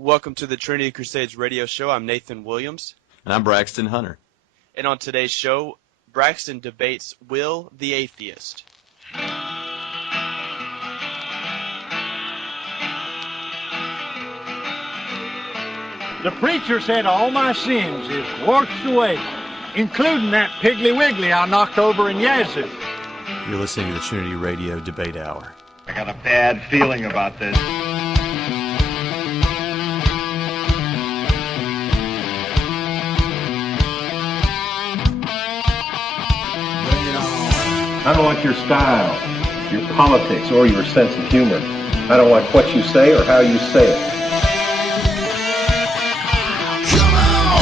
Welcome to the Trinity Crusades radio show. I'm Nathan Williams. And I'm Braxton Hunter. And on today's show, Braxton debates Will the Atheist. The preacher said all my sins is washed away, including that Piggly Wiggly I knocked over in Yazoo. You're listening to the Trinity Radio Debate Hour. I got a bad feeling about this. I don't like your style, your politics, or your sense of humor. I don't like what you say or how you say it. Come on!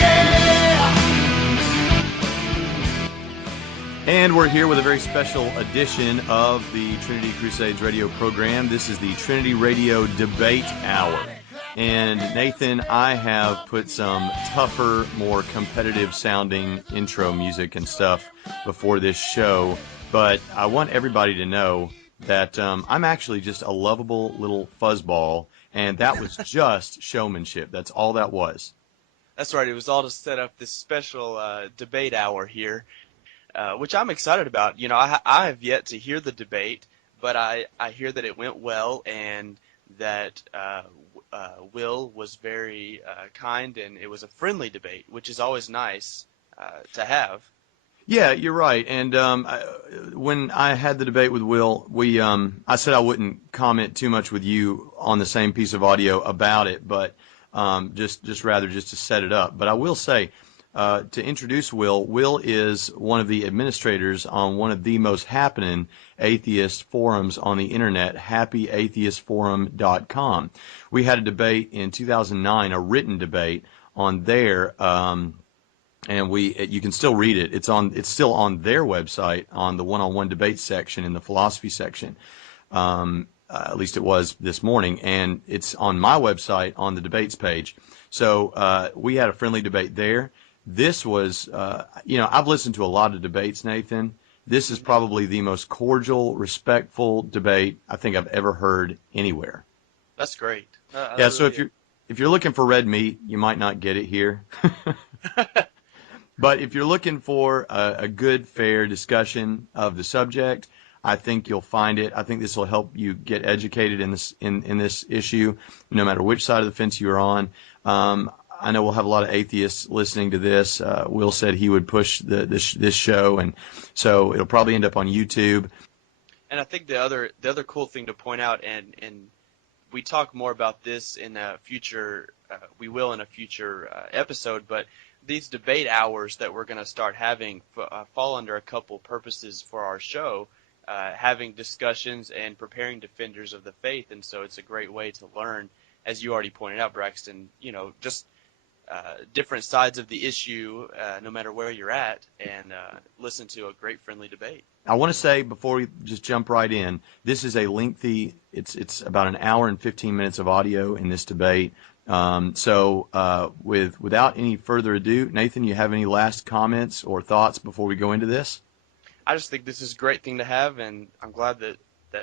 Yeah! And we're here with a very special edition of the Trinity Crusades radio program. This is the Trinity Radio Debate Hour. And Nathan, I have put some tougher, more competitive sounding intro music and stuff before this show. But I want everybody to know that I'm actually just a lovable little fuzzball. And that was just showmanship. That's all that was. That's right. It was all to set up this special debate hour here. Which I'm excited about. You know, I have yet to hear the debate, but I hear that it went well and that Will was very kind and it was a friendly debate, which is always nice to have. Yeah, you're right. And when I had the debate with Will, I said I wouldn't comment too much with you on the same piece of audio about it, but just rather just to set it up. But I will say, to introduce Will is one of the administrators on one of the most happening atheist forums on the internet, happyatheistforum.com. We had a debate in 2009, a written debate on there, and you can still read it. It's still on their website on the one-on-one debate section in the philosophy section. At least it was this morning, and it's on my website on the debates page. So we had a friendly debate there. This was, I've listened to a lot of debates, Nathan. This is probably the most cordial, respectful debate I think I've ever heard anywhere. That's great. Yeah, so if you're looking for red meat, you might not get it here. But if you're looking for a good, fair discussion of the subject, I think you'll find it. I think this will help you get educated in this issue, no matter which side of the fence you're on. I know we'll have a lot of atheists listening to this. Will said he would push this show, and so it'll probably end up on YouTube. And I think the other cool thing to point out, and we talk more about this in a future, we will in a future episode, but these debate hours that we're going to start having fall under a couple purposes for our show, having discussions and preparing defenders of the faith, and so it's a great way to learn, as you already pointed out, Braxton, just different sides of the issue, no matter where you're at, and listen to a great friendly debate. I want to say, before we just jump right in, this is a lengthy, it's about an hour and 15 minutes of audio in this debate. So without any further ado, Nathan, you have any last comments or thoughts before we go into this? I just think this is a great thing to have, and I'm glad that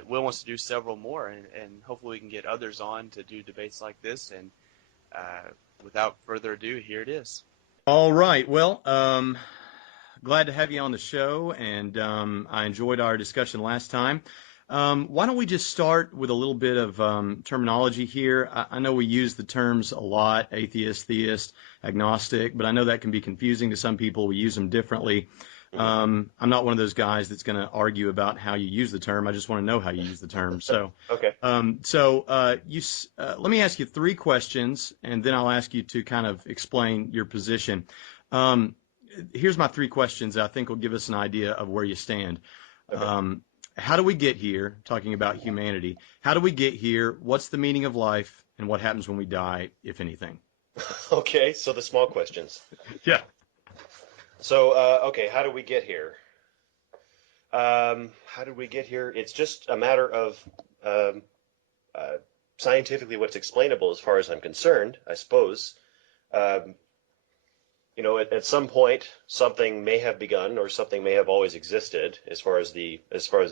Will wants to do several more, and hopefully we can get others on to do debates like this. And without further ado, here it is. All right. Well, glad to have you on the show, and I enjoyed our discussion last time. Why don't we just start with a little bit of terminology here? I know we use the terms a lot, atheist, theist, agnostic, but I know that can be confusing to some people. We use them differently. I'm not one of those guys that's going to argue about how you use the term. I just want to know how you use the term. So, Okay. Let me ask you three questions, and then I'll ask you to kind of explain your position. Here's my three questions that I think will give us an idea of where you stand. Okay. How do we get here? Talking about humanity. How do we get here? What's the meaning of life? And what happens when we die, if anything? Okay, so the small questions. Yeah. So, okay, how do we get here? How did we get here? It's just a matter of scientifically what's explainable as far as I'm concerned, I suppose. At some point, something may have begun, or something may have always existed, as far as the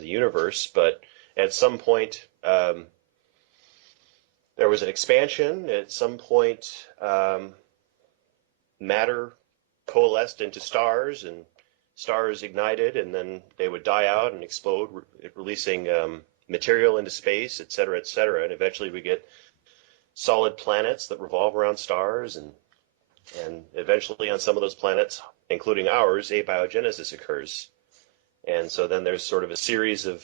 universe. But at some point, there was an expansion. At some point, matter coalesced into stars, and stars ignited, and then they would die out and explode, releasing material into space, et cetera, et cetera. And eventually, we get solid planets that revolve around stars, and eventually on some of those planets, including ours, abiogenesis occurs. And so then there's sort of a series of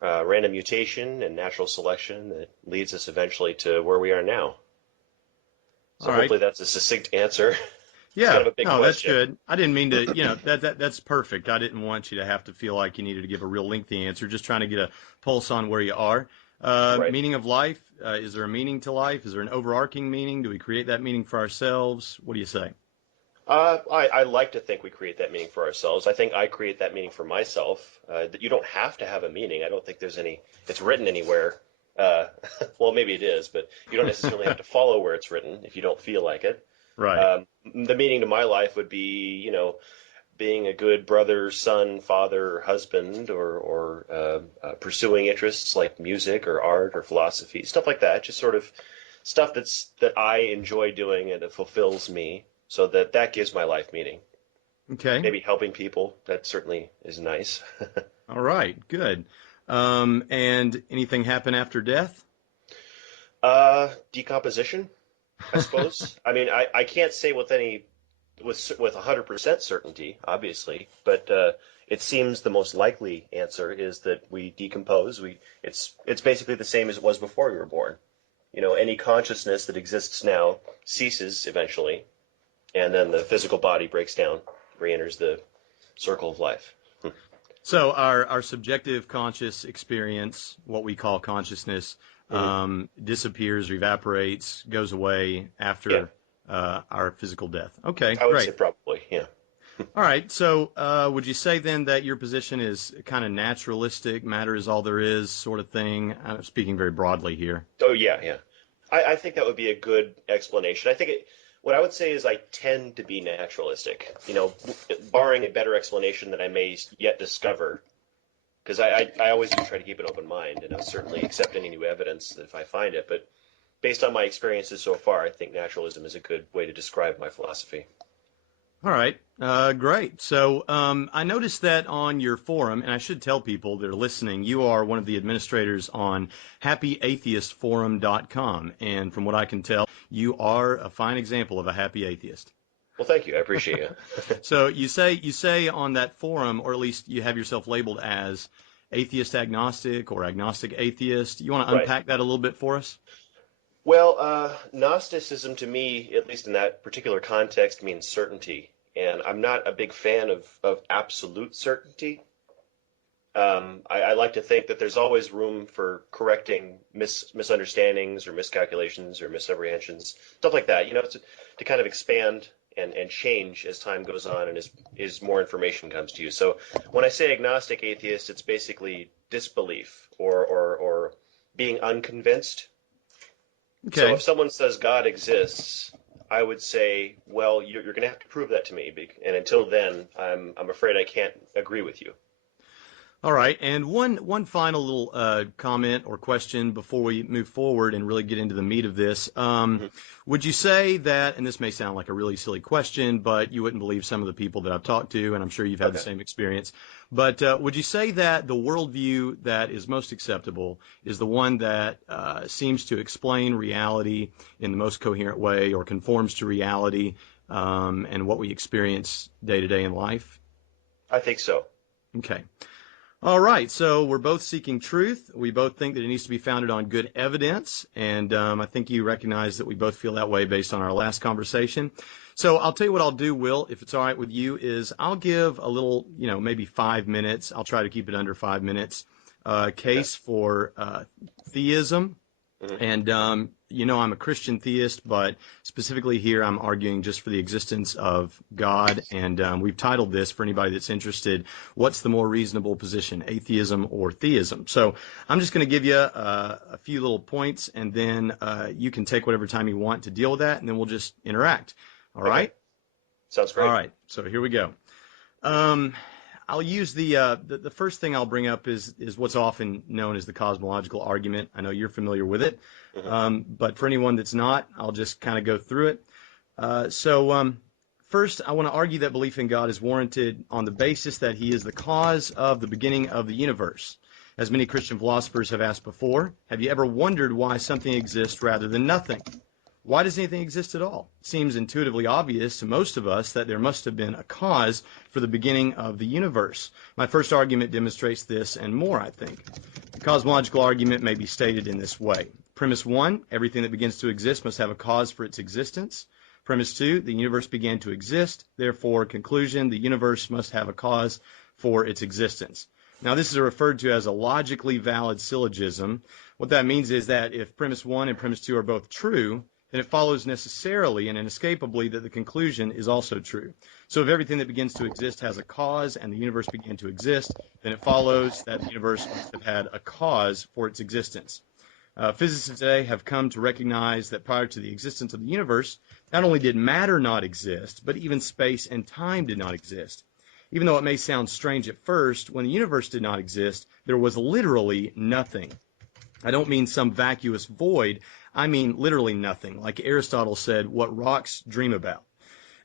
random mutation and natural selection that leads us eventually to where we are now. So hopefully that's a succinct answer. Yeah, kind of a big question. That's good. I didn't mean to, that's perfect. I didn't want you to have to feel like you needed to give a real lengthy answer, just trying to get a pulse on where you are. Right. Meaning of life, is there a meaning to life? Is there an overarching meaning? Do we create that meaning for ourselves? What do you say? I like to think we create that meaning for ourselves. I think I create that meaning for myself. That you don't have to have a meaning. I don't think there's it's written anywhere. Well, maybe it is, but you don't necessarily have to follow where it's written if you don't feel like it. Right. The meaning to my life would be, being a good brother, son, father, husband, or pursuing interests like music or art or philosophy, stuff like that. Just sort of stuff that I enjoy doing and that fulfills me, so that gives my life meaning. Okay. Maybe helping people, that certainly is nice. All right, good. And anything happen after death? Decomposition, I suppose. I mean, I can't say with 100% certainty, obviously, but it seems the most likely answer is that we decompose. It's basically the same as it was before we were born. Any consciousness that exists now ceases eventually, and then the physical body breaks down, re-enters the circle of life. So our subjective conscious experience, what we call consciousness, disappears, evaporates, goes away after our physical death. Okay, I would great. say probably, yeah. All right. So would you say then that your position is kind of naturalistic, matter is all there is sort of thing? I'm speaking very broadly here. Oh, yeah. I think that would be a good explanation. I think what I would say is I tend to be naturalistic, barring a better explanation that I may yet discover, because I always do try to keep an open mind, and I'll certainly accept any new evidence if I find it. But based on my experiences so far, I think naturalism is a good way to describe my philosophy. All right. Great. So I noticed that on your forum, and I should tell people that are listening, you are one of the administrators on happyatheistforum.com. And from what I can tell, you are a fine example of a happy atheist. Well, thank you. I appreciate it. So you say on that forum, or at least you have yourself labeled as atheist agnostic or agnostic atheist. You want to unpack that a little bit for us? Well, Gnosticism to me, at least in that particular context, means certainty. And I'm not a big fan of absolute certainty. I like to think that there's always room for correcting misunderstandings or miscalculations or misapprehensions, stuff like that, to kind of expand and change as time goes on and as more information comes to you. So when I say agnostic atheist, it's basically disbelief or being unconvinced. Okay. So if someone says God exists, I would say, well, you're going to have to prove that to me. And until then, I'm afraid I can't agree with you. All right. And one final little comment or question before we move forward and really get into the meat of this. Would you say that, and this may sound like a really silly question, but you wouldn't believe some of the people that I've talked to, and I'm sure you've had the same experience, but would you say that the worldview that is most acceptable is the one that seems to explain reality in the most coherent way or conforms to reality and what we experience day to day in life? I think so. Okay. All right, so we're both seeking truth. We both think that it needs to be founded on good evidence, and I think you recognize that we both feel that way based on our last conversation. So I'll tell you what I'll do, Will, if it's all right with you, is I'll give a little, maybe 5 minutes. I'll try to keep it under 5 minutes. Case for theism. And, I'm a Christian theist, but specifically here I'm arguing just for the existence of God. And we've titled this, for anybody that's interested, what's the more reasonable position, atheism or theism? So I'm just going to give you a few little points, and then you can take whatever time you want to deal with that, and then we'll just interact. All right? Sounds great. All right, so here we go. I'll use the first thing I'll bring up is what's often known as the cosmological argument. I know you're familiar with it, but for anyone that's not, I'll just kind of go through it. First, I want to argue that belief in God is warranted on the basis that he is the cause of the beginning of the universe. As many Christian philosophers have asked before, have you ever wondered why something exists rather than nothing? Why does anything exist at all? It seems intuitively obvious to most of us that there must have been a cause for the beginning of the universe. My first argument demonstrates this and more, I think. The cosmological argument may be stated in this way. Premise 1, everything that begins to exist must have a cause for its existence. Premise 2, the universe began to exist. Therefore, conclusion, the universe must have a cause for its existence. Now, this is referred to as a logically valid syllogism. What that means is that if premise 1 and premise 2 are both true, then it follows necessarily and inescapably that the conclusion is also true. So if everything that begins to exist has a cause and the universe began to exist, then it follows that the universe must have had a cause for its existence. Physicists today have come to recognize that prior to the existence of the universe, not only did matter not exist, but even space and time did not exist. Even though it may sound strange at first, when the universe did not exist, there was literally nothing. I don't mean some vacuous void. I mean literally nothing. Like Aristotle said, what rocks dream about.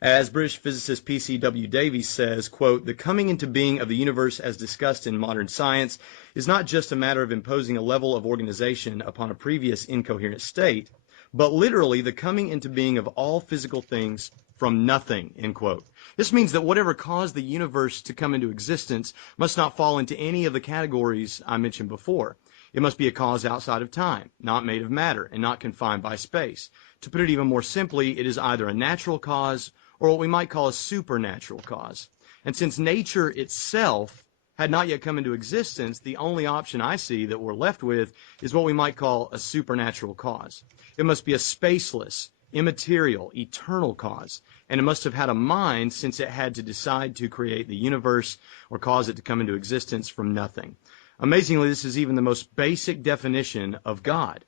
As British physicist P.C.W. Davies says, quote, the coming into being of the universe as discussed in modern science is not just a matter of imposing a level of organization upon a previous incoherent state, but literally the coming into being of all physical things from nothing, end quote. This means that whatever caused the universe to come into existence must not fall into any of the categories I mentioned before. It must be a cause outside of time, not made of matter, and not confined by space. To put it even more simply, it is either a natural cause or what we might call a supernatural cause. And since nature itself had not yet come into existence, the only option I see that we're left with is what we might call a supernatural cause. It must be a spaceless, immaterial, eternal cause, and it must have had a mind since it had to decide to create the universe or cause it to come into existence from nothing. Amazingly, this is even the most basic definition of God.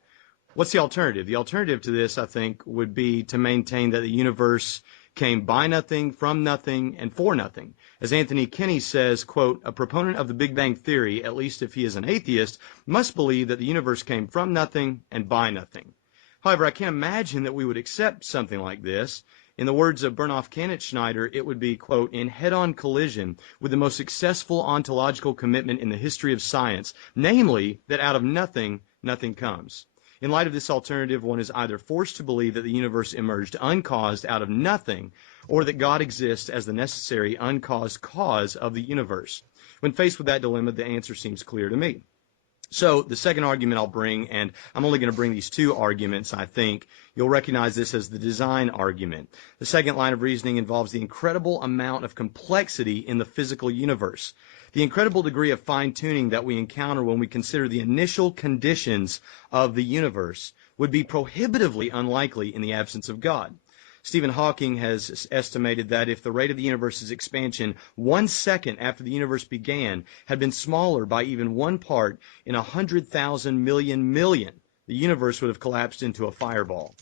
What's the alternative? The alternative to this, I think, would be to maintain that the universe came by nothing, from nothing, and for nothing. As Anthony Kinney says, quote, a proponent of the Big Bang Theory, at least if he is an atheist, must believe that the universe came from nothing and by nothing. However, I can't imagine that we would accept something like this. In the words of Bernhoff Schneider, it would be, quote, in head-on collision with the most successful ontological commitment in the history of science, namely that out of nothing, nothing comes. In light of this alternative, one is either forced to believe that the universe emerged uncaused out of nothing, or that God exists as the necessary uncaused cause of the universe. When faced with that dilemma, the answer seems clear to me. So the second argument I'll bring, and I'm only going to bring these two arguments, I think. You'll recognize this as the design argument. The second line of reasoning involves the incredible amount of complexity in the physical universe. The incredible degree of fine-tuning that we encounter when we consider the initial conditions of the universe would be prohibitively unlikely in the absence of God. Stephen Hawking has estimated that if the rate of the universe's expansion 1 second after the universe began had been smaller by even 1 part in 100,000 million, the universe would have collapsed into a fireball.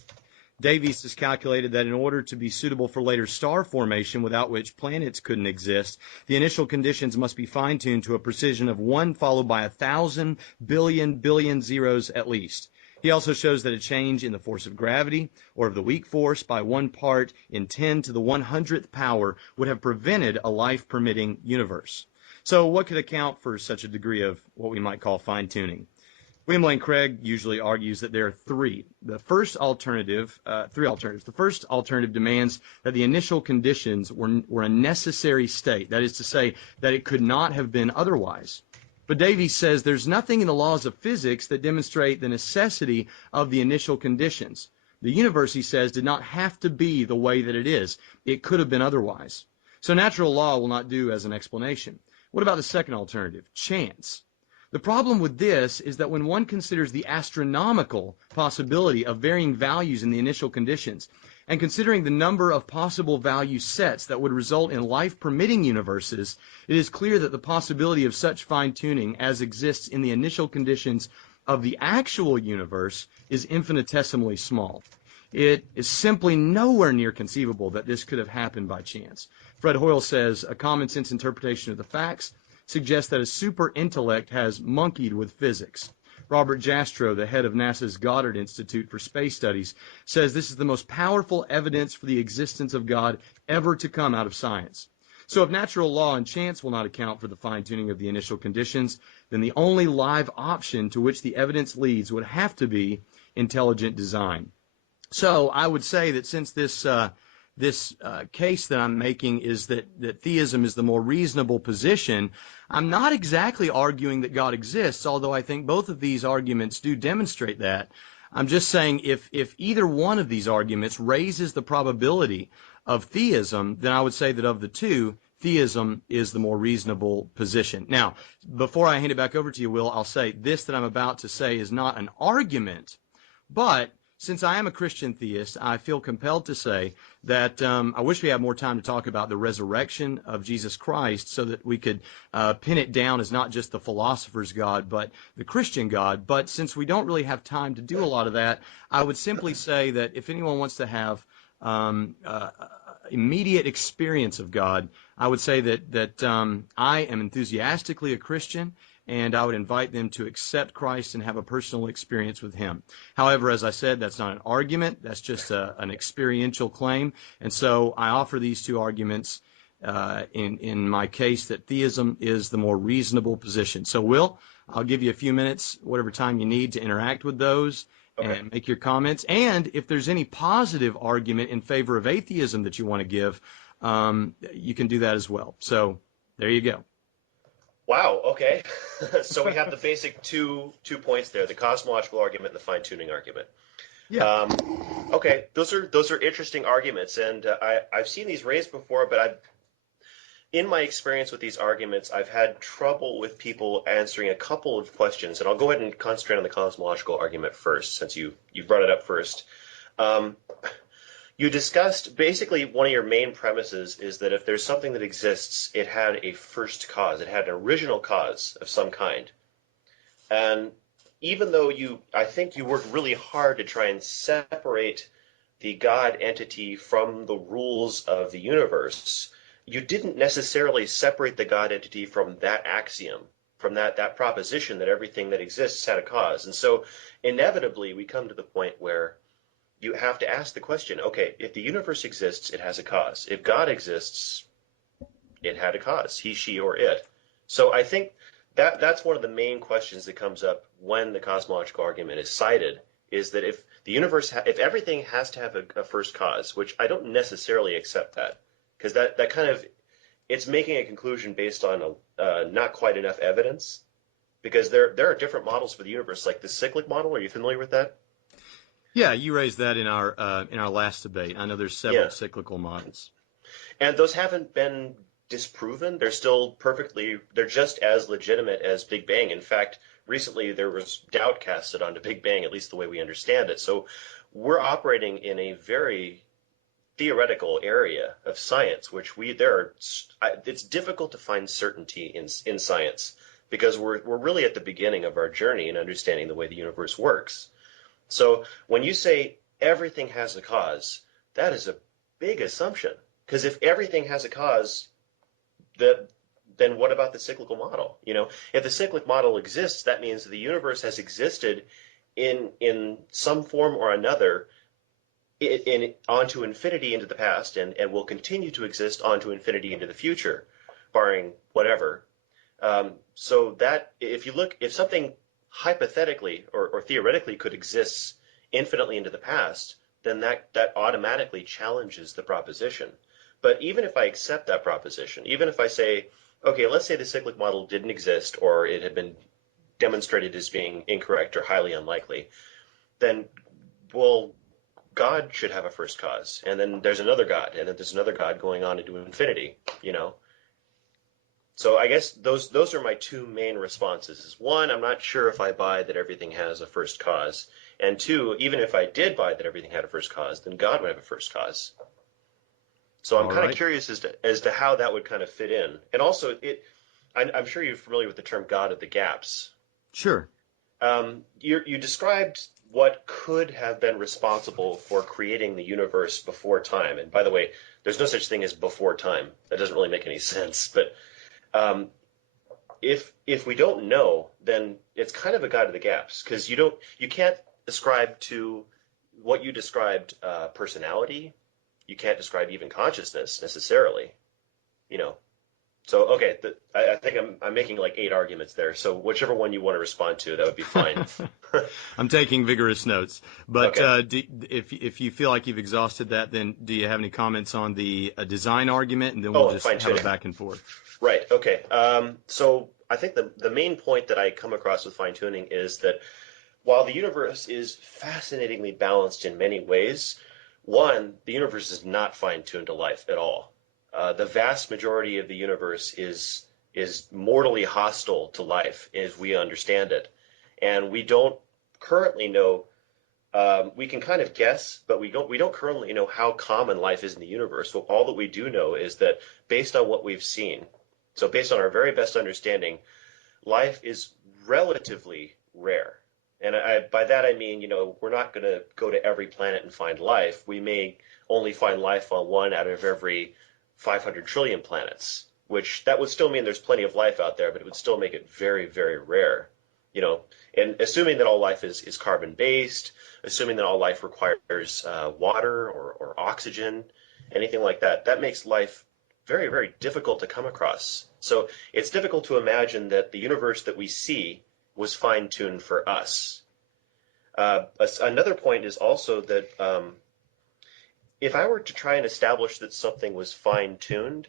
Davies has calculated that in order to be suitable for later star formation, without which planets couldn't exist, the initial conditions must be fine-tuned to a precision of 1 followed by 1,000 billion zeros at least. He also shows that a change in the force of gravity or of the weak force by 1 part in 10 to the 100th power would have prevented a life-permitting universe. So what could account for such a degree of what we might call fine-tuning? William Lane Craig usually argues that there are three. The first alternative, three alternatives. The first alternative demands that the initial conditions were a necessary state. That is to say, that it could not have been otherwise. But Davies says there's nothing in the laws of physics that demonstrate the necessity of the initial conditions. The universe, he says, did not have to be the way that it is. It could have been otherwise. So natural law will not do as an explanation. What about the second alternative, chance? The problem with this is that when one considers the astronomical possibility of varying values in the initial conditions, and considering the number of possible value sets that would result in life-permitting universes, it is clear that the possibility of such fine-tuning as exists in the initial conditions of the actual universe is infinitesimally small. It is simply nowhere near conceivable that this could have happened by chance. Fred Hoyle says a common sense interpretation of the facts suggests that a super intellect has monkeyed with physics. Robert Jastrow, the head of NASA's Goddard Institute for Space Studies, says this is the most powerful evidence for the existence of God ever to come out of science. So if natural law and chance will not account for the fine-tuning of the initial conditions, then the only live option to which the evidence leads would have to be intelligent design. So I would say that since this case that I'm making is that theism is the more reasonable position, I'm not exactly arguing that God exists, although I think both of these arguments do demonstrate that. I'm just saying if either one of these arguments raises the probability of theism, then I would say that of the two, theism is the more reasonable position. Now, before I hand it back over to you, Will, I'll say this that I'm about to say is not an argument, but since I am a Christian theist, I feel compelled to say that I wish we had more time to talk about the resurrection of Jesus Christ so that we could pin it down as not just the philosopher's God, but the Christian God. But since we don't really have time to do a lot of that, I would simply say that if anyone wants to have immediate experience of God, I would say that I am enthusiastically a Christian, and I would invite them to accept Christ and have a personal experience with him. However, as I said, that's not an argument. That's just an experiential claim. And so I offer these two arguments in my case that theism is the more reasonable position. So, Will, I'll give you a few minutes, whatever time you need, to interact with those and make your comments. And if there's any positive argument in favor of atheism that you want to give, you can do that as well. So there you go. Wow, okay. So we have the basic two points there, the cosmological argument and the fine-tuning argument. Yeah. Okay, those are interesting arguments, and I've seen these raised before, but in my experience with these arguments, I've had trouble with people answering a couple of questions, and I'll go ahead and concentrate on the cosmological argument first, since you brought it up first. You discussed basically one of your main premises is that if there's something that exists, it had a first cause. It had an original cause of some kind. And even though I think you worked really hard to try and separate the God entity from the rules of the universe, you didn't necessarily separate the God entity from that axiom, from that proposition that everything that exists had a cause. And so inevitably we come to the point where you have to ask the question, okay, if the universe exists, it has a cause. If God exists, it had a cause, he, she, or it. So I think that's one of the main questions that comes up when the cosmological argument is cited, is that if the universe, if everything has to have a first cause, which I don't necessarily accept that, because that kind of, it's making a conclusion based on not quite enough evidence, because there are different models for the universe, like the cyclic model. Are you familiar with that? Yeah, you raised that in our last debate. I know there's several cyclical models. And those haven't been disproven. They're still they're just as legitimate as Big Bang. In fact, recently there was doubt casted onto Big Bang, at least the way we understand it. So we're operating in a very theoretical area of science, which it's difficult to find certainty in science, because we're really at the beginning of our journey in understanding the way the universe works. So when you say everything has a cause, that is a big assumption. Because if everything has a cause, then what about the cyclical model? If the cyclic model exists, that means the universe has existed in some form or another onto infinity into the past, and will continue to exist onto infinity into the future, barring whatever. So that if something hypothetically or theoretically could exist infinitely into the past, then that automatically challenges the proposition. But even if I accept that proposition, even if I say, okay, let's say the cyclic model didn't exist, or it had been demonstrated as being incorrect or highly unlikely, then, well, God should have a first cause, and then there's another God, and then there's another God going on into infinity, So I guess those are my two main responses. One, I'm not sure if I buy that everything has a first cause. And two, even if I did buy that everything had a first cause, then God would have a first cause. So I'm kind of curious as to how that would kind of fit in. And also, I'm sure you're familiar with the term God of the gaps. Sure. You described what could have been responsible for creating the universe before time. And by the way, there's no such thing as before time. That doesn't really make any sense. But um, if we don't know, then it's kind of a God of the gaps, because you can't ascribe to what you described personality. You can't describe even consciousness necessarily. You know. So okay, I think I'm making like 8 arguments there. So whichever one you want to respond to, that would be fine. I'm taking vigorous notes. But Okay. if you feel like you've exhausted that, then do you have any comments on the design argument, and then we'll Oh, and just have a fine-tuning. back and forth. Right. Okay. So I think the main point that I come across with fine-tuning is that while the universe is fascinatingly balanced in many ways, one, the universe is not fine-tuned to life at all. The vast majority of the universe is mortally hostile to life as we understand it, and we don't currently know. We can kind of guess, but we don't currently know how common life is in the universe. So all that we do know is that based on what we've seen, so based on our very best understanding, life is relatively rare. And by that I mean, we're not going to go to every planet and find life. We may only find life on one out of every 500 trillion planets, which that would still mean there's plenty of life out there, but it would still make it very, very rare. You know, and assuming that all life is carbon based, assuming that all life requires water or oxygen, anything like that, that makes life very, very difficult to come across. So it's difficult to imagine that the universe that we see was fine-tuned for us. Another point is also that if I were to try and establish that something was fine-tuned,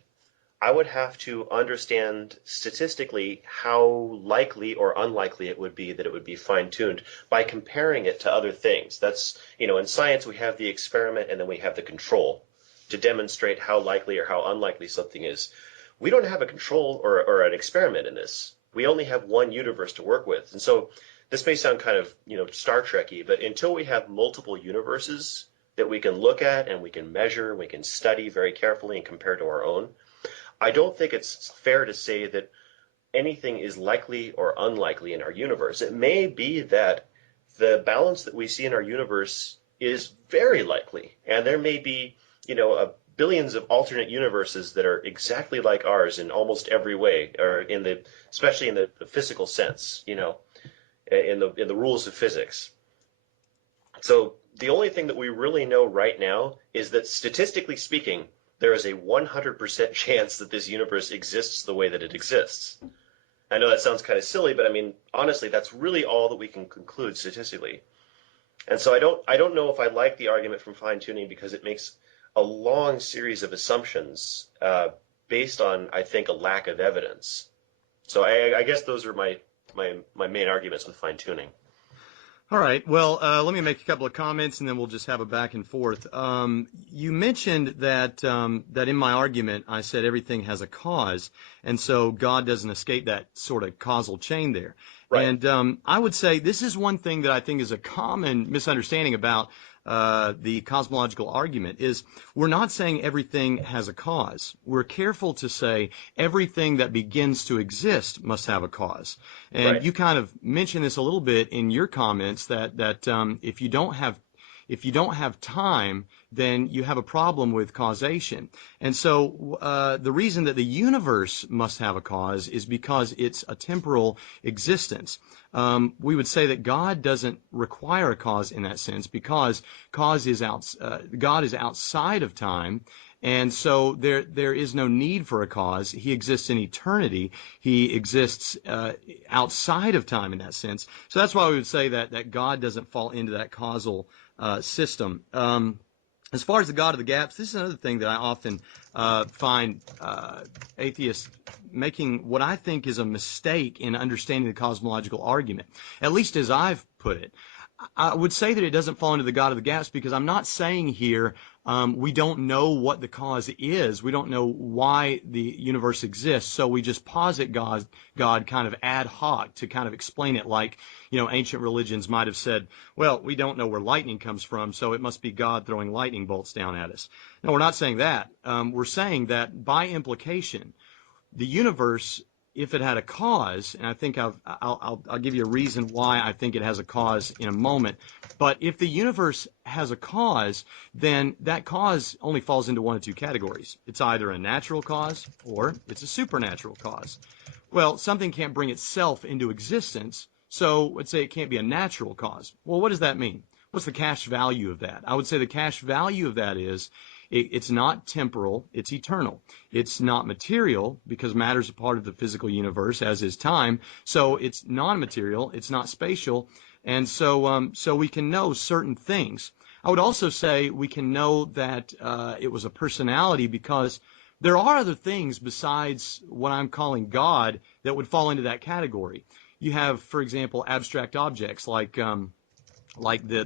I would have to understand statistically how likely or unlikely it would be that it would be fine-tuned by comparing it to other things. That's, in science we have the experiment and then we have the control to demonstrate how likely or how unlikely something is. We don't have a control or an experiment in this. We only have one universe to work with. And so this may sound kind of, Star Trek-y, but until we have multiple universes that we can look at and we can measure, we can study very carefully and compare to our own, I don't think it's fair to say that anything is likely or unlikely in our universe. It may be that the balance that we see in our universe is very likely, and there may be, billions of alternate universes that are exactly like ours in almost every way, or especially in the physical sense, in the rules of physics. So the only thing that we really know right now is that statistically speaking, there is a 100% chance that this universe exists the way that it exists. I know that sounds kind of silly, but I mean, honestly, that's really all that we can conclude statistically. And so I don't know if I like the argument from fine-tuning, because it makes a long series of assumptions based on, I think, a lack of evidence. So I guess those are my main arguments with fine-tuning. All right. Well, let me make a couple of comments, and then we'll just have a back and forth. You mentioned that that in my argument I said everything has a cause, and so God doesn't escape that sort of causal chain there. Right. And I would say this is one thing that I think is a common misunderstanding about the cosmological argument is we're not saying everything has a cause. We're careful to say everything that begins to exist must have a cause. And Right. you kind of mentioned this a little bit in your comments that if you don't have time, then you have a problem with causation. And so the reason that the universe must have a cause is because it's a temporal existence. We would say that God doesn't require a cause in that sense, because God is outside of time. And so there is no need for a cause. He exists in eternity. He exists outside of time in that sense. So that's why we would say that God doesn't fall into that causal system. As far as the God of the gaps, this is another thing that I often find atheists making what I think is a mistake in understanding the cosmological argument, at least as I've put it. I would say that it doesn't fall into the God of the gaps because I'm not saying here we don't know what the cause is. We don't know why the universe exists, so we just posit God kind of ad hoc to kind of explain it, like, ancient religions might have said, well, we don't know where lightning comes from, so it must be God throwing lightning bolts down at us. No, we're not saying that. We're saying that by implication, the universe if it had a cause, and I think I'll give you a reason why I think it has a cause in a moment. But if the universe has a cause, then that cause only falls into one of two categories. It's either a natural cause or it's a supernatural cause. Well, something can't bring itself into existence, so let's say it can't be a natural cause. Well, what does that mean? What's the cash value of that? I would say the cash value of that is it's not temporal, it's eternal. It's not material because matter is a part of the physical universe, as is time. So it's non-material, it's not spatial, and so we can know certain things. I would also say we can know that it was a personality because there are other things besides what I'm calling God that would fall into that category. You have, for example, abstract objects like the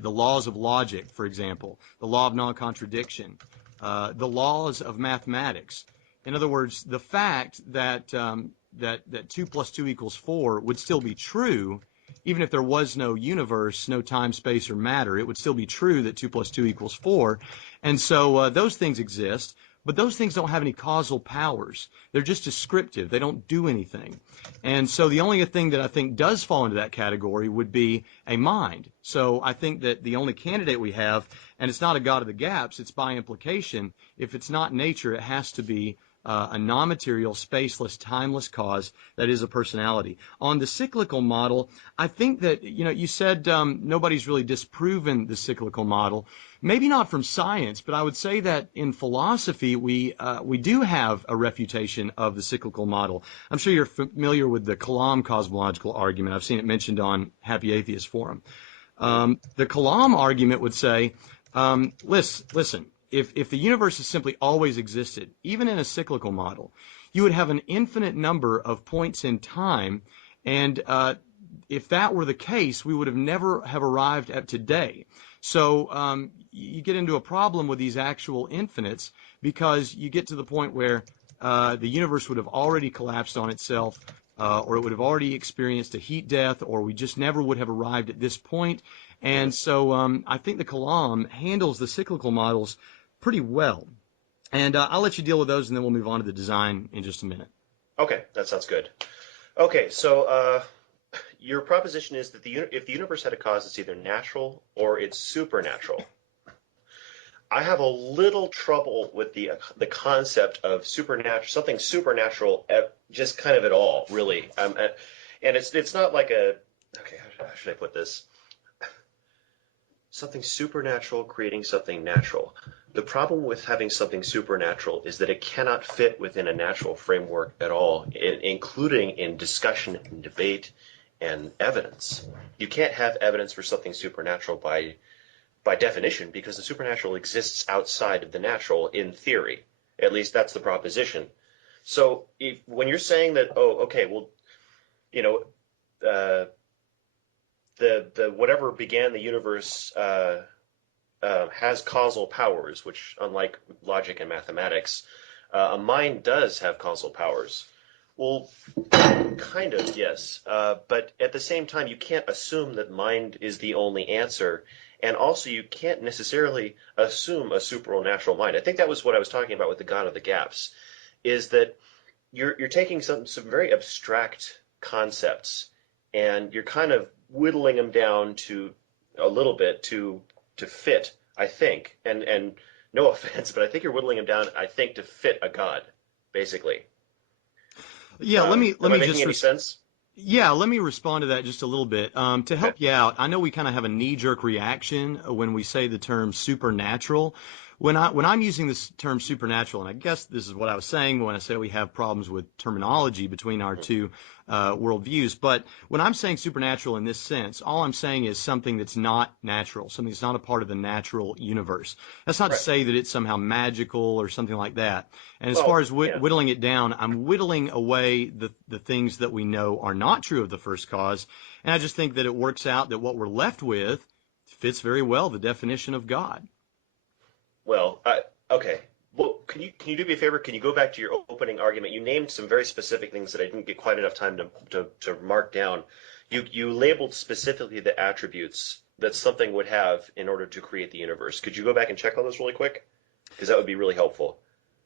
laws of logic, for example, the law of non-contradiction, the laws of mathematics. In other words, the fact that 2 plus 2 equals 4 would still be true, even if there was no universe, no time, space, or matter. It would still be true that 2 plus 2 equals 4. And so those things exist. But those things don't have any causal powers. They're just descriptive. They don't do anything. And so the only thing that I think does fall into that category would be a mind. So I think that the only candidate we have, and it's not a God of the gaps, it's by implication, if it's not nature, it has to be a non-material, spaceless, timeless cause that is a personality. On the cyclical model, I think that, you said nobody's really disproven the cyclical model. Maybe not from science, but I would say that in philosophy we do have a refutation of the cyclical model. I'm sure you're familiar with the Kalam cosmological argument. I've seen it mentioned on Happy Atheist Forum. The Kalam argument would say, listen, if the universe has simply always existed, even in a cyclical model, you would have an infinite number of points in time, and if that were the case, we would have never have arrived at today. So you get into a problem with these actual infinites because you get to the point where the universe would have already collapsed on itself, or it would have already experienced a heat death, or we just never would have arrived at this point. And so I think the Kalam handles the cyclical models pretty well. And I'll let you deal with those, and then we'll move on to the design in just a minute. Okay, that sounds good. Okay, so your proposition is that if the universe had a cause, it's either natural or it's supernatural. I have a little trouble with the concept of something supernatural, just kind of at all, really. And it's not like okay, how should I put this? Something supernatural creating something natural. The problem with having something supernatural is that it cannot fit within a natural framework at all, including in discussion and debate and evidence. You can't have evidence for something supernatural by definition, because the supernatural exists outside of the natural in theory. At least that's the proposition. So when you're saying that, the whatever began the universe has causal powers, which, unlike logic and mathematics, a mind does have causal powers. Well, kind of, yes. But at the same time, you can't assume that mind is the only answer. And also, you can't necessarily assume a supernatural mind. I think that was what I was talking about with the God of the Gaps, is that you're taking some very abstract concepts, and you're kind of whittling them down to a little bit to fit, I think. And no offense, but I think you're whittling them down, I think, to fit a God, basically. Yeah, let me am I just making any sense? Yeah, let me respond to that just a little bit. To help you out, I know we kind of have a knee-jerk reaction when we say the term supernatural. When I'm using this term supernatural, and I guess this is what I was saying when I say we have problems with terminology between our two worldviews, but when I'm saying supernatural in this sense, all I'm saying is something that's not natural, something that's not a part of the natural universe. That's not to say that it's somehow magical or something like that. And as far as whittling it down, I'm whittling away the things that we know are not true of the first cause, and I just think that it works out that what we're left with fits very well the definition of God. Well, okay. Well, can you do me a favor? Can you go back to your opening argument? You named some very specific things that I didn't get quite enough time to mark down. You labeled specifically the attributes that something would have in order to create the universe. Could you go back and check on those really quick? Because that would be really helpful.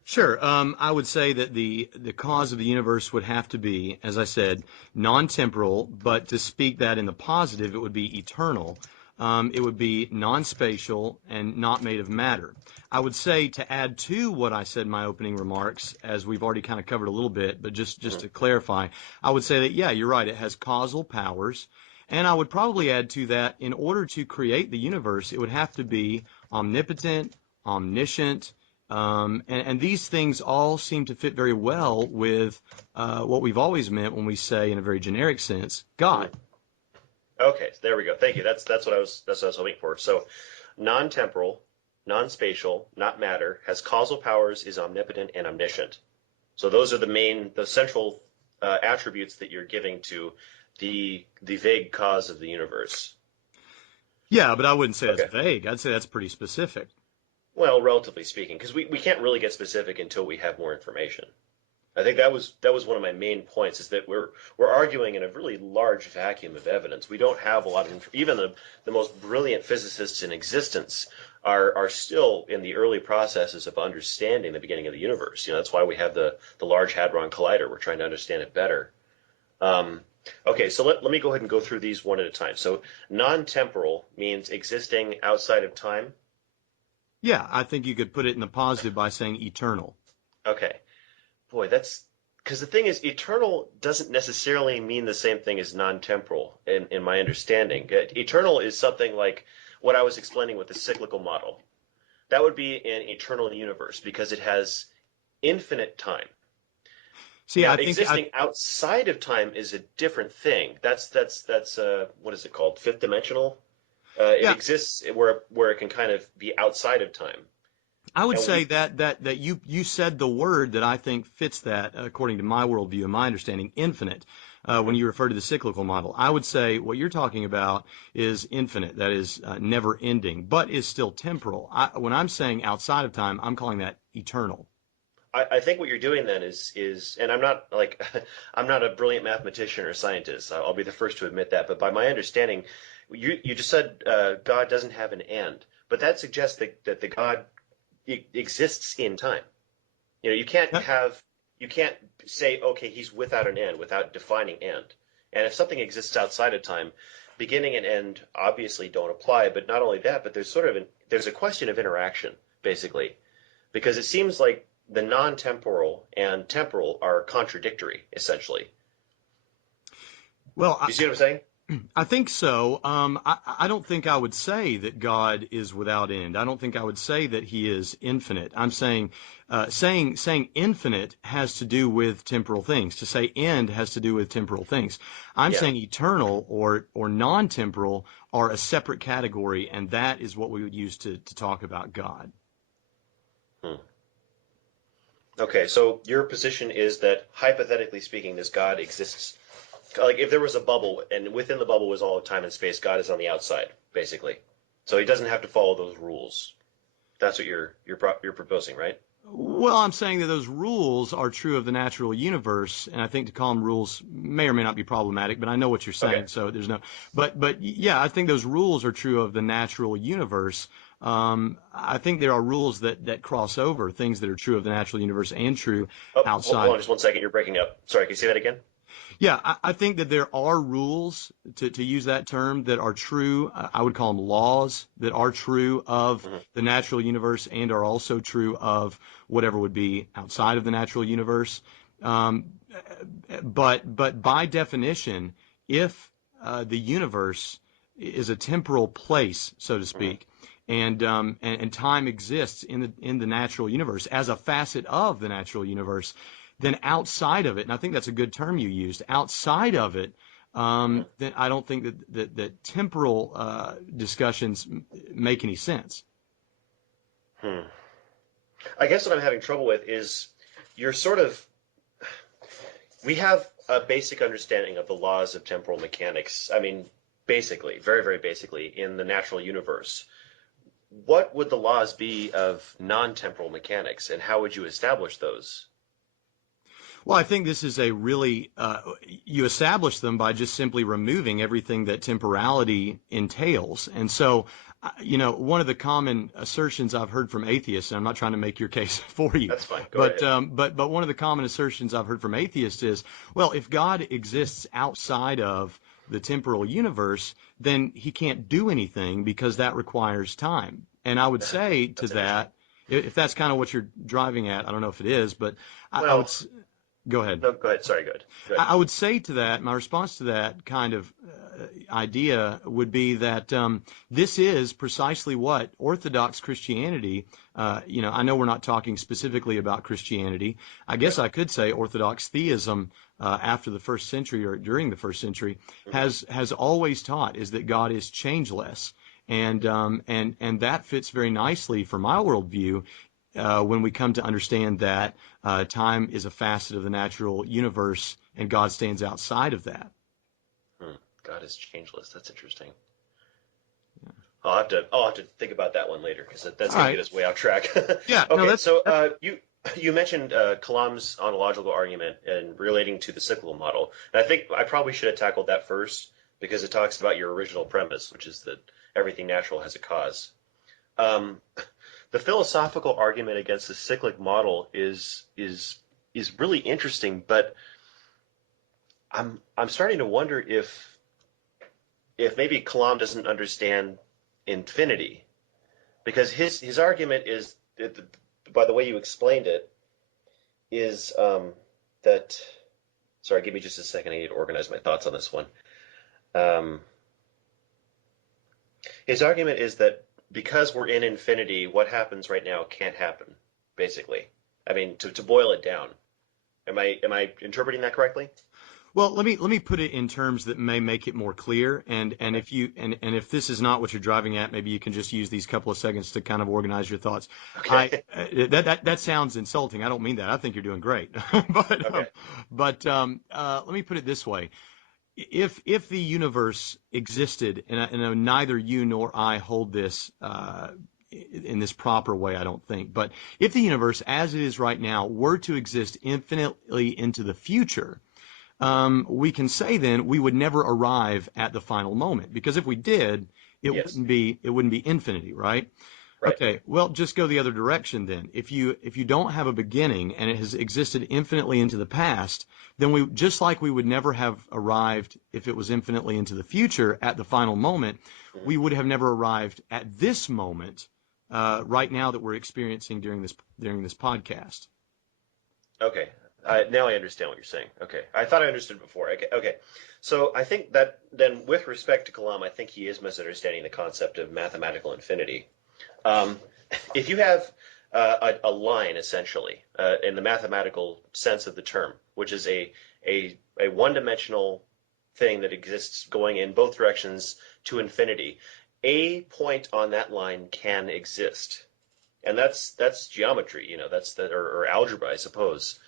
Sure. I would say that the cause of the universe would have to be, as I said, non-temporal, but to speak that in the positive, it would be eternal. It would be non-spatial and not made of matter. I would say, to add to what I said in my opening remarks, as we've already kind of covered a little bit, but just to clarify, I would say that, yeah, you're right, it has causal powers. And I would probably add to that, in order to create the universe, it would have to be omnipotent, omniscient, and these things all seem to fit very well with what we've always meant when we say, in a very generic sense, God. Okay, so there we go. Thank you. That's what I was hoping for. So, non-temporal, non-spatial, not matter, has causal powers, is omnipotent and omniscient. So those are the central attributes that you're giving to the vague cause of the universe. Yeah, but I wouldn't say Okay. that's vague. I'd say that's pretty specific. Well, relatively speaking, because we can't really get specific until we have more information. I think that was one of my main points, is that we're arguing in a really large vacuum of evidence. We don't have a lot of even the most brilliant physicists in existence are still in the early processes of understanding the beginning of the universe. That's why we have the Large Hadron Collider. We're trying to understand it better. Okay, so let me go ahead and go through these one at a time. So non-temporal means existing outside of time. Yeah, I think you could put it in the positive by saying eternal. Okay. Boy, that's because the thing is, eternal doesn't necessarily mean the same thing as non-temporal, in my understanding. Eternal is something like what I was explaining with the cyclical model. That would be an eternal universe because it has infinite time. See, Now, I think existing outside of time is a different thing. That's what is it called? Fifth dimensional. It yeah, exists where it can kind of be outside of time. I would And say that you said the word that I think fits that, according to my worldview and my understanding, infinite. When you refer to the cyclical model, I would say what you're talking about is infinite, that is never ending, but is still temporal. When I'm saying outside of time, I'm calling that eternal. I think what you're doing then is, and I'm not like I'm not a brilliant mathematician or scientist. I'll be the first to admit that. But by my understanding, you just said God doesn't have an end, but that suggests that the God exists in time. You can't say, okay, he's without an end without defining end. And if something exists outside of time, beginning and end obviously don't apply. But not only that, but there's a question of interaction basically, because it seems like the non-temporal and temporal are contradictory essentially. Well, You see what I'm saying? I think so. I don't think I would say that God is without end. I don't think I would say that he is infinite. I'm saying saying infinite has to do with temporal things. To say end has to do with temporal things. I'm Yeah. saying eternal or non-temporal are a separate category, and that is what we would use to talk about God. Okay, so your position is that hypothetically speaking, this God exists. Like if there was a bubble and within the bubble was all of time and space, God is on the outside, basically. So he doesn't have to follow those rules. That's what you're proposing, right? Well, I'm saying that those rules are true of the natural universe, and I think to call them rules may or may not be problematic, but I know what you're saying, Okay. so there's no. But yeah, I think those rules are true of the natural universe. I think there are rules that cross over things that are true of the natural universe and true Oh, hold outside. on just 1 second. You're breaking up. Sorry, can you say that again? Yeah, I think that there are rules, to use that term, that are true. I would call them laws that are true of the natural universe and are also true of whatever would be outside of the natural universe. But by definition, if the universe is a temporal place, so to speak, and time exists in the natural universe as a facet of the natural universe, then outside of it, and I think that's a good term you used, outside of it, then I don't think that temporal discussions make any sense. I guess what I'm having trouble with is you're sort of we have a basic understanding of the laws of temporal mechanics. I mean, basically, very, very basically, in the natural universe. What would the laws be of non-temporal mechanics, and how would you establish those? Well, I think this is a really, you establish them by just simply removing everything that temporality entails. And so, one of the common assertions I've heard from atheists, and I'm not trying to make your case for you, That's fine. Go but, ahead. but one of the common assertions I've heard from atheists is, well, if God exists outside of the temporal universe, then he can't do anything because that requires time. And I would say to That's interesting. that, if that's kind of what you're driving at, I don't know if it is, but I would, Well, go ahead. no, go ahead. Sorry, good. Go ahead. I would say to that, my response to that kind of idea would be that this is precisely what Orthodox Christianity, I know we're not talking specifically about Christianity. I guess I could say Orthodox Theism after the first century or during the first century has always taught is that God is changeless. And that fits very nicely for my worldview when we come to understand that time is a facet of the natural universe and God stands outside of that. God is changeless. That's interesting. I'll have to think about that one later because that's going to get us way off track. Yeah. Okay. No, So you mentioned Kalam's ontological argument and relating to the cyclical model. And I think I probably should have tackled that first because it talks about your original premise, which is that everything natural has a cause. The philosophical argument against the cyclic model is really interesting, but I'm starting to wonder if maybe Kalam doesn't understand infinity, because his argument is, by the way you explained it, is that. Sorry, give me just a second. I need to organize my thoughts on this one. His argument is that because we're in infinity, what happens right now can't happen, basically. I mean, to boil it down. Am I interpreting that correctly? Well, let me put it in terms that may make it more clear. And if this is not what you're driving at, maybe you can just use these couple of seconds to kind of organize your thoughts. Okay. That sounds insulting. I don't mean that. I think you're doing great. But let me put it this way. If the universe existed, and I know neither you nor I hold this in this proper way, I don't think, but if the universe as it is right now were to exist infinitely into the future, we can say then we would never arrive at the final moment, because if we did, it Yes. wouldn't be infinity, right? Right. Okay, well, just go the other direction then. If you don't have a beginning and it has existed infinitely into the past, then we, just like we would never have arrived if it was infinitely into the future at the final moment, we would have never arrived at this moment right now that we're experiencing during this podcast. Okay. Now I understand what you're saying. Okay. I thought I understood before. Okay. So I think that then, with respect to Kalam, I think he is misunderstanding the concept of mathematical infinity. If you have a line, essentially, in the mathematical sense of the term, which is a one-dimensional thing that exists going in both directions to infinity, a point on that line can exist, and that's geometry, or algebra, I suppose.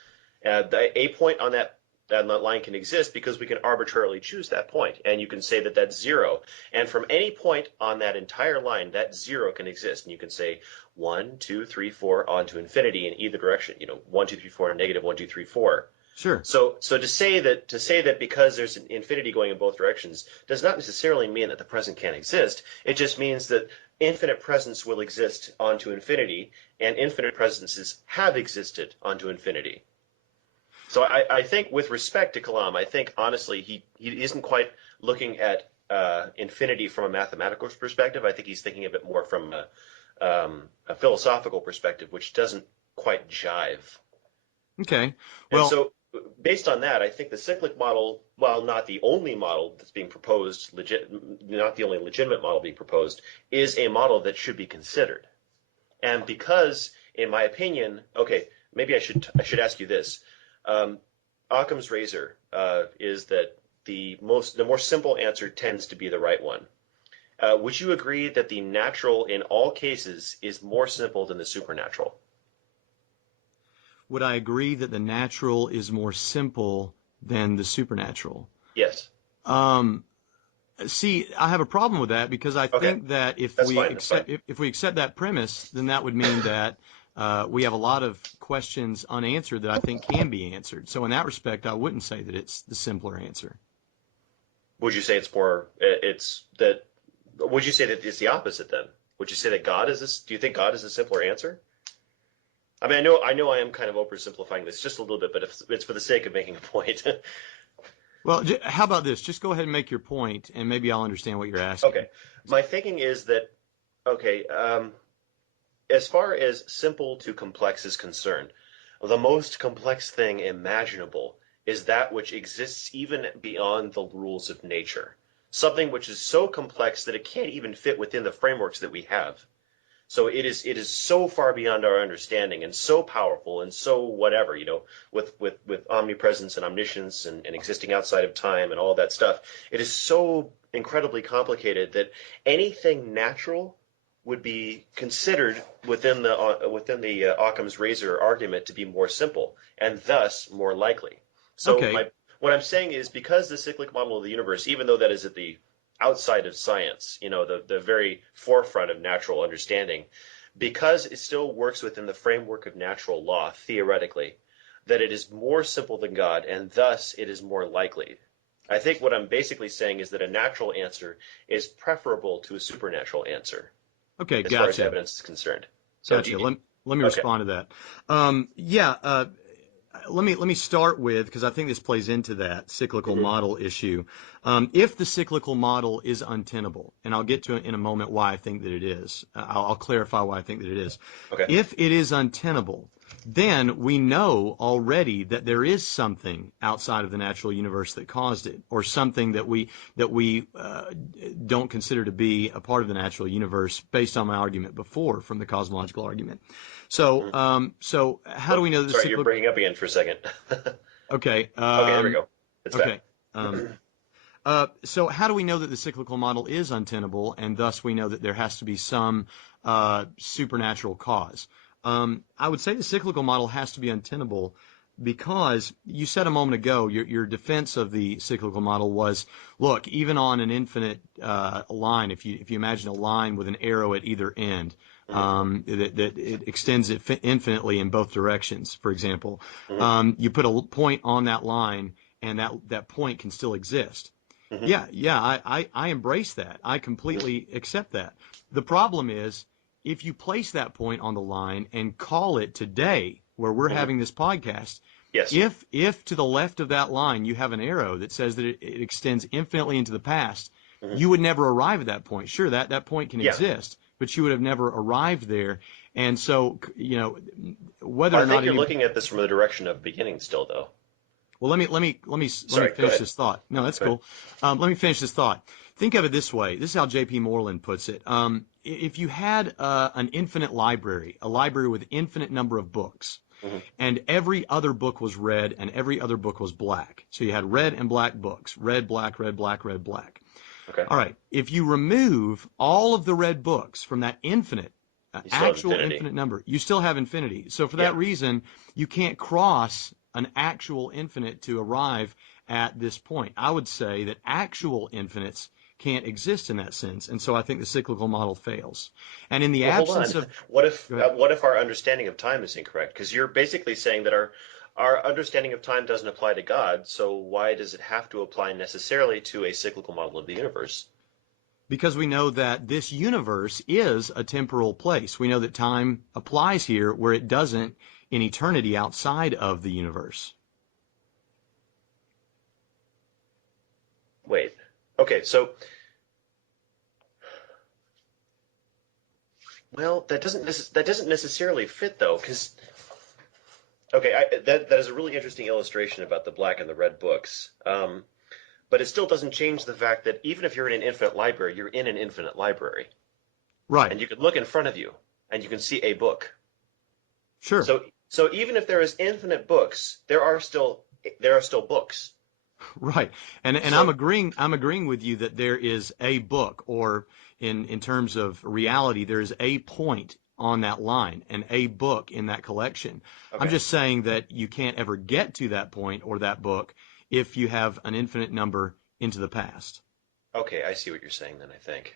A point on that line can exist because we can arbitrarily choose that point, and you can say that that's zero. And from any point on that entire line, that zero can exist, and you can say 1, 2, 3, 4 on to infinity in either direction. 1, 2, 3, 4, negative 1, 2, 3, 4. Sure. So to say that because there's an infinity going in both directions does not necessarily mean that the present can't exist. It just means that infinite presence will exist onto infinity, and infinite presences have existed onto infinity. So I think, with respect to Kalam, I think honestly he isn't quite looking at infinity from a mathematical perspective. I think he's thinking a bit more from a philosophical perspective, which doesn't quite jive. Okay. Well, and so based on that, I think the cyclic model, while not the only model that's being proposed, not the only legitimate model being proposed, is a model that should be considered. And because, in my opinion, okay, maybe I should ask you this. Occam's razor is that the more simple answer tends to be the right one. Would you agree that the natural in all cases is more simple than the supernatural? Would I agree that the natural is more simple than the supernatural? Yes. See, I have a problem with that because I think that if we accept that premise, then that would mean that we have a lot of questions unanswered that I think can be answered. So in that respect, I wouldn't say that it's the simpler answer. Would you say it's would you say that it's the opposite then? Would you say that God is this? Do you think God is a simpler answer? I mean, I know I am kind of oversimplifying this just a little bit, but if it's for the sake of making a point. Well, how about this? Just go ahead and make your point, and maybe I'll understand what you're asking. Okay. My thinking is that, as far as simple to complex is concerned, the most complex thing imaginable is that which exists even beyond the rules of nature. Something which is so complex that it can't even fit within the frameworks that we have. So it is so far beyond our understanding and so powerful and so whatever, with omnipresence and omniscience and existing outside of time and all that stuff. It is so incredibly complicated that anything natural would be considered within the Occam's razor argument to be more simple and thus more likely. So what I'm saying is, because the cyclic model of the universe, even though that is at the outside of science, the very forefront of natural understanding, because it still works within the framework of natural law, theoretically, that it is more simple than God, and thus it is more likely. I think what I'm basically saying is that a natural answer is preferable to a supernatural answer. Okay, as far as evidence is concerned. So gotcha. Let me respond to that. Let me start with, because I think this plays into that cyclical model issue. If the cyclical model is untenable, and I'll get to it in a moment why I think that it is. I'll clarify why I think that it is. Okay. If it is untenable, then we know already that there is something outside of the natural universe that caused it, or something that we don't consider to be a part of the natural universe, based on my argument before from the cosmological argument. So, how do we know that? Sorry, you're breaking up again for a second. Okay. Okay, there we go. It's okay. back. So how do we know that the cyclical model is untenable, and thus we know that there has to be some supernatural cause? I would say the cyclical model has to be untenable because you said a moment ago, your defense of the cyclical model was, look, even on an infinite line, if you imagine a line with an arrow at either end, that it extends it infinitely in both directions, for example, you put a point on that line, and that point can still exist. I embrace that. I completely accept that. The problem is, if you place that point on the line and call it today, where we're having this podcast, yes. If to the left of that line you have an arrow that says that it extends infinitely into the past, you would never arrive at that point. Sure, that point can exist, but you would have never arrived there. And so, whether or not I think you're looking at this from the direction of beginning still, though. Well, let me finish this thought. No, that's cool. Let me finish this thought. Think of it this way. This is how J.P. Moreland puts it. If you had an infinite library, a library with infinite number of books, and every other book was red and every other book was black. So you had red and black books, red, black, red, black, red, black. Okay. All right. If you remove all of the red books from that infinite, actual infinite number, you still have infinity. So for that reason, you can't cross an actual infinite to arrive at this point. I would say that actual infinites can't exist in that sense, and so I think the cyclical model fails. And in the absence of what if our understanding of time is incorrect? Because you're basically saying that our understanding of time doesn't apply to God, so why does it have to apply necessarily to a cyclical model of the universe? Because we know that this universe is a temporal place. We know that time applies here where it doesn't in eternity outside of the universe. Wait. Okay, so, well, that doesn't necessarily fit, though, because, that is a really interesting illustration about the black and the red books, but it still doesn't change the fact that even if you're in an infinite library, you're in an infinite library. Right. And you can look in front of you, and you can see a book. Sure. So even if there is infinite books, there are still books. Right. And I'm agreeing with you that there is a book, or in terms of reality, there is a point on that line and a book in that collection. Okay. I'm just saying that you can't ever get to that point or that book if you have an infinite number into the past. Okay, I see what you're saying then, I think.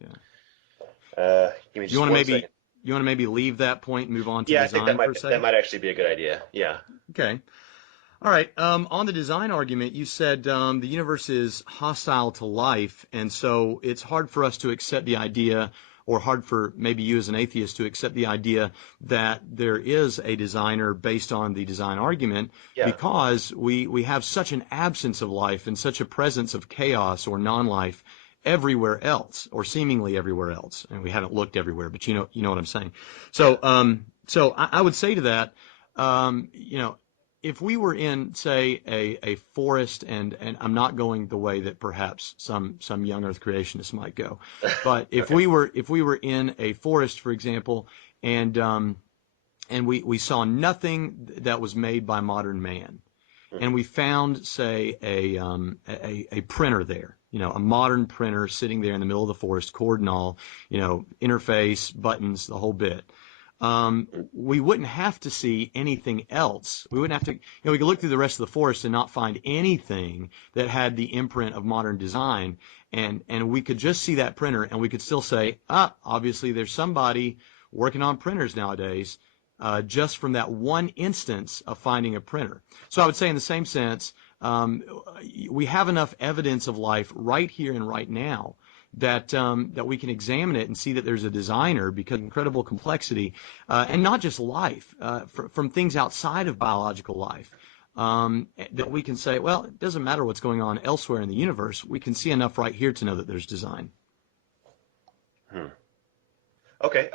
Yeah. Give me just you want to second. you want to maybe leave that point and move on to Yeah, I think design per se? that might actually be a good idea. Yeah. Okay. All right. On the design argument, you said the universe is hostile to life, and so it's hard for us to accept the idea, or hard for maybe you as an atheist to accept the idea that there is a designer based on the design argument, Yeah. because we have such an absence of life and such a presence of chaos or non-life everywhere else, or seemingly everywhere else. And we haven't looked everywhere, but you know what I'm saying. So I would say to that, if we were in, say, a forest, and I'm not going the way that perhaps some young Earth creationists might go, but if we were in a forest, for example, and we saw nothing that was made by modern man, and we found, say, a printer there, a modern printer sitting there in the middle of the forest, cord and all, interface, buttons, the whole bit. We wouldn't have to see anything else. We wouldn't have to, we could look through the rest of the forest and not find anything that had the imprint of modern design. And we could just see that printer, and we could still say, obviously there's somebody working on printers nowadays, just from that one instance of finding a printer. So I would say in the same sense, we have enough evidence of life right here and right now that we can examine it and see that there's a designer, because of incredible complexity, and not just life, from things outside of biological life, that we can say, well, it doesn't matter what's going on elsewhere in the universe. We can see enough right here to know that there's design. Okay.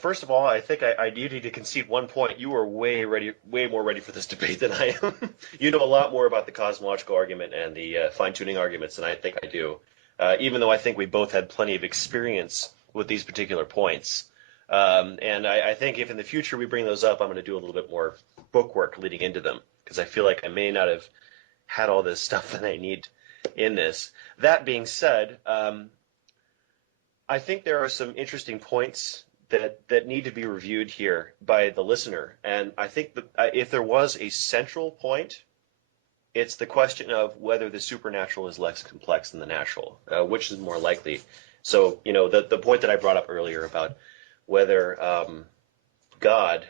First of all, I think I do need to concede one point. You are way more ready for this debate than I am. You know a lot more about the cosmological argument and the fine-tuning arguments than I think I do. Even though I think we both had plenty of experience with these particular points. And I think if in the future we bring those up, I'm going to do a little bit more book work leading into them, because I feel like I may not have had all this stuff that I need in this. That being said, I think there are some interesting points that need to be reviewed here by the listener. And I think that if there was a central point, it's the question of whether the supernatural is less complex than the natural, which is more likely. So, the point that I brought up earlier about whether God,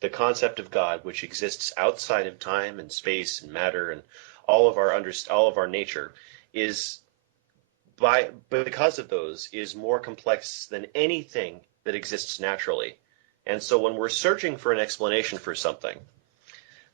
the concept of God, which exists outside of time and space and matter and all of our nature, is because of those is more complex than anything that exists naturally. And so when we're searching for an explanation for something,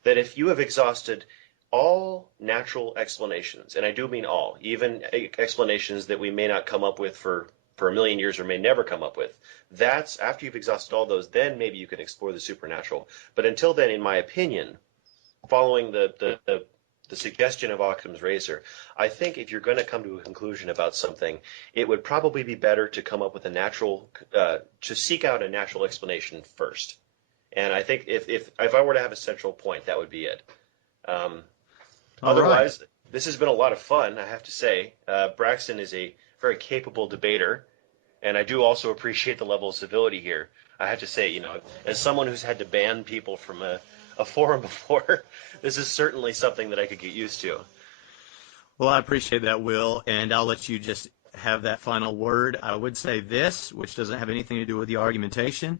that if you have exhausted all natural explanations, and I do mean all, even explanations that we may not come up with for a million years or may never come up with, that's after you've exhausted all those, then maybe you can explore the supernatural. But until then, in my opinion, following the suggestion of Occam's razor, I think if you're going to come to a conclusion about something, it would probably be better to come up with to seek out a natural explanation first. And I think if I were to have a central point, that would be it. Otherwise, this has been a lot of fun, I have to say. Braxton is a very capable debater, and I do also appreciate the level of civility here. I have to say, as someone who's had to ban people from a forum before, this is certainly something that I could get used to. Well, I appreciate that, Will, and I'll let you just have that final word. I would say this, which doesn't have anything to do with the argumentation.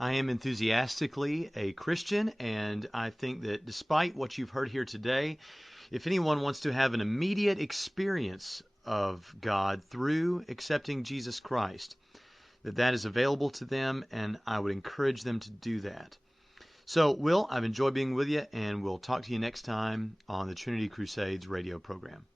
I am enthusiastically a Christian, and I think that despite what you've heard here today, if anyone wants to have an immediate experience of God through accepting Jesus Christ, that is available to them, and I would encourage them to do that. So, Will, I've enjoyed being with you, and we'll talk to you next time on the Trinity Crusades radio program.